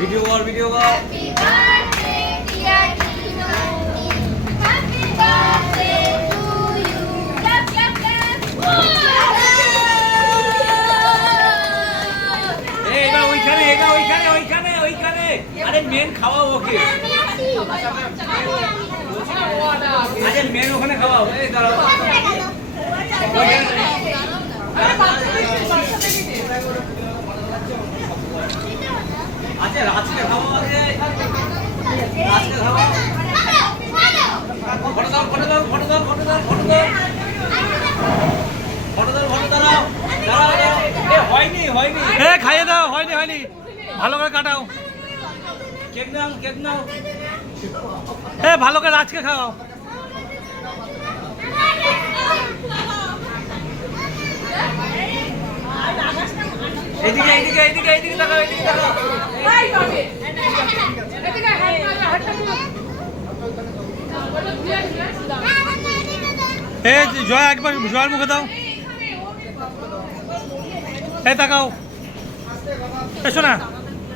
Video কর video কর। Happy birthday dear Tino, happy birthday to you. Clap clap clap. এই এবার ওইখানে এবার ওইখানে ওইখানে ওইখানে আরে মেন খাওয়াও ওকে। আরে মেন ওখানে খাওয়াও। এই দাঁড়াও আচ্ছা রাজকে খাওয়াও। আছে রাজকে খাওয়াও। ফটো দাও ফটো দাও ফটো দাও ফটো দাও ফটো দাও ফটো দাও ফটো দাও দাঁড়াও দাঁড়াও। এ হয়নি হয়নি। এ খাইয়ে দাও, হয়নি হয়নি, ভালো করে কাটাও। কেক নাও কেক নাও। এ ভালো করে রাজকে খাওয়াও। এইদিকে এইদিকে এইদিকে এইদিকে তাকাও এইদিকে তাকাও। এ জয়া একবার জয়ার মুখে দাও। এই তাকাও, এসো না।